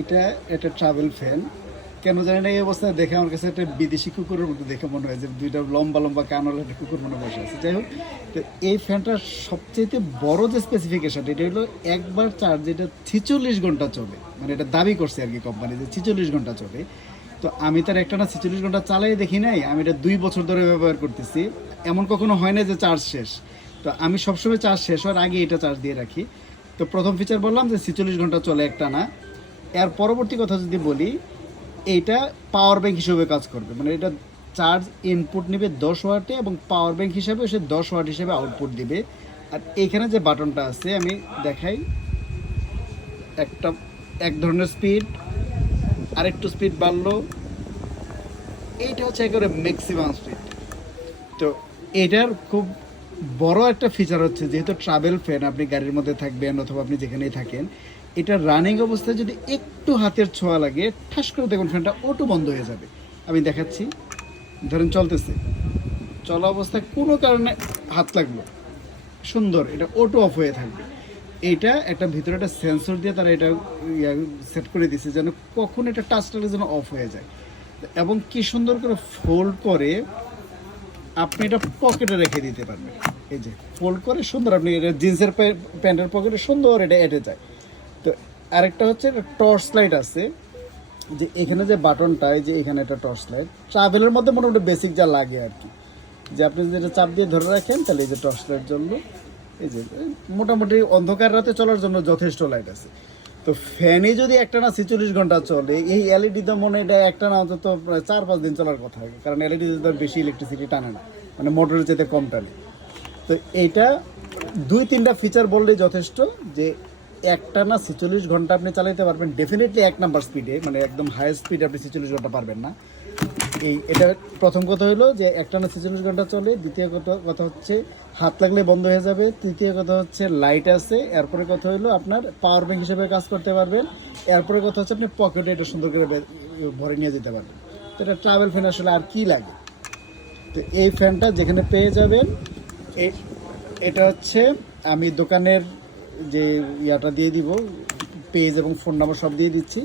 এটা একটা travel fan কেন জানি না, এই অবস্থায় দেখে আমার কাছে একটা বিদেশি কুকুরের মতো দেখে মনে হয় যে দুইটা লম্বা লম্বা কানওয়ালা একটা কুকুর মনে বসে আছে। যাই হোক, তো এই ফ্যানটার সবচেয়ে বড় যে স্পেসিফিকেশন এটা হলো একবার চার্জ এটা ছিচল্লিশ ঘণ্টা চলে। মানে এটা দাবি করছে আর কি কোম্পানি যে ছিচল্লিশ ঘণ্টা চলে। তো আমি তার একটা না ছিচল্লিশ ঘণ্টা চালাই দেখি নাই, আমি এটা দুই বছর ধরে ব্যবহার করতেছি। এমন কখনো হয় না যে চার্জ শেষ। তো আমি সবসময় চার্জ শেষ হওয়ার আগে এটা চার্জ দিয়ে রাখি। তো প্রথম ফিচার বললাম যে ছিচল্লিশ ঘণ্টা চলে একটা না। এর পরবর্তী কথা যদি বলি, এইটা পাওয়ার ব্যাংক হিসেবে কাজ করবে। মানে এটা চার্জ ইনপুট নেবে দশ ওয়াটে এবং পাওয়ার ব্যাংক হিসেবে সে দশ ওয়াট হিসেবে আউটপুট দিবে। আর এইখানে যে বাটনটা আছে, আমি দেখাই। একটা, এক ধরনের স্পিড আরেকটু স্পিড বাড়লো। এইটা হচ্ছে একেবারে ম্যাক্সিমাম স্পিড তো এটার খুব বড় একটা ফিচার হচ্ছে, যেহেতু ট্রাভেল ফ্যান আপনি গাড়ির মধ্যে থাকবেন অথবা আপনি যেখানেই থাকেন এটা রানিং অবস্থায় যদি একটু হাতের ছোঁয়া লাগে, ঠাস করে দেখুন ফ্যানটা অটো বন্ধ হয়ে যাবে। আমি দেখাচ্ছি। ধরেন চলতেছে। চলা অবস্থায় কোনো কারণে হাত লাগল সুন্দর, এটা অটো অফ হয়ে থাকবে। এটা একটা ভিতরে একটা সেন্সর দিয়ে তারা এটা সেট করে দিছে যেন কখন এটা টাচটা যেন অফ হয়ে যায়। এবং কি সুন্দর করে ফোল্ড করে আপনি এটা পকেটে রেখে দিতে পারবেন। এই যে ফোল্ড করে সুন্দর, আপনি এটা জিন্সের প্যান্টের পকেটে সুন্দর এটা এটে যায়। আরেকটা হচ্ছে টর্চ লাইট আছে। যে এখানে যে বাটনটা যে এখানে একটা টর্চ লাইট ট্রাভেলের মধ্যে মোটামুটি বেসিক যা লাগে আর কি। যে আপনি যদি চাপ দিয়ে ধরে রাখেন, তাহলে এই যে টর্চ লাইট জ্বললো এই যে মোটামুটি অন্ধকার রাতে চলার জন্য যথেষ্ট লাইট আছে। তো ফ্যানে যদি একটা না ছেচল্লিশ ঘণ্টা চলে, এই এলইডি তো মনে এটা একটা না, অন্তত চার পাঁচ দিন চলার কথা হয় কারণ এলইডি তো বেশি ইলেকট্রিসিটি টানে না। মানে মোটরের যেতে কম টানে। তো এইটা দুই তিনটা ফিচার বললেই যথেষ্ট যে একটা না ছেচল্লিশ ঘণ্টা আপনি চালাতে পারবেন। ডেফিনেটলি এক নাম্বার স্পিডে মানে একদম হাই স্পিডে আপনি ছেচল্লিশ ঘণ্টা পারবেন না। এই এটা প্রথম কথা হলো যে একটা না ছেচল্লিশ ঘণ্টা চলে, দ্বিতীয় কথা কথা হচ্ছে হাত লাগলে বন্ধ হয়ে যাবে। তৃতীয় কথা হচ্ছে লাইট আছে। এরপরে কথা হলো আপনার পাওয়ার ব্যাংক হিসেবে কাজ করতে পারবেন। এরপরে কথা হচ্ছে আপনি পকেটে এটা সুন্দর করে ভরে নিয়ে যেতে পারবেন। তো এটা ট্রাভেল ফ্যান আসলে আর কি লাগে? তো এই ফ্যানটা যেখানে পেয়ে যাবেন এটা হচ্ছে আমি দোকানের যে ইয়াটা দিয়ে দিব পেজ এবং ফোন নাম্বার সব দিয়ে দিচ্ছি।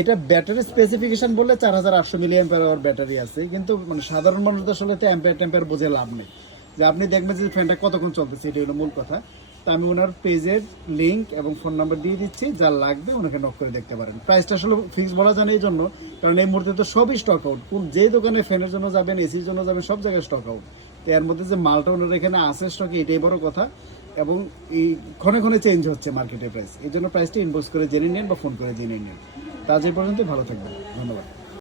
এটা ব্যাটারি স্পেসিফিকেশন বললে চার হাজার আটশো মিলি অ্যাম্পিয়ার ব্যাটারি আছে, কিন্তু মানে সাধারণ মানুষ আসলে তো অ্যাম্পিয়ার ট্যাম্পিয়ার বোঝে লাভ নেই। যে আপনি দেখবেন যে ফ্যানটা কতক্ষণ চলতেছে এটাই হলো মূল কথা। তো আমি ওনার পেজের লিঙ্ক এবং ফোন নাম্বার দিয়ে দিচ্ছি, যা লাগবে ওনাকে নক করে দেখতে পারেন। প্রাইসটা আসলে ফিক্স বলা যায় না এই জন্য কারণ এই মুহূর্তে তো সবই স্টক আউট কোন যে দোকানে ফ্যানের জন্য যাবেন এসির জন্য যাবেন, সব জায়গায় স্টক আউট এর মধ্যে যে মালটা ওনার এখানে আছে স্টকে এটাই বড় কথা। এবং এই ক্ষণে ক্ষণে চেঞ্জ হচ্ছে মার্কেটের প্রাইস এই জন্য প্রাইসটা ইনবক্স করে জেনে নিন বা ফোন করে জেনে নিন। তা যে পর্যন্ত ভালো থাকবেন। ধন্যবাদ।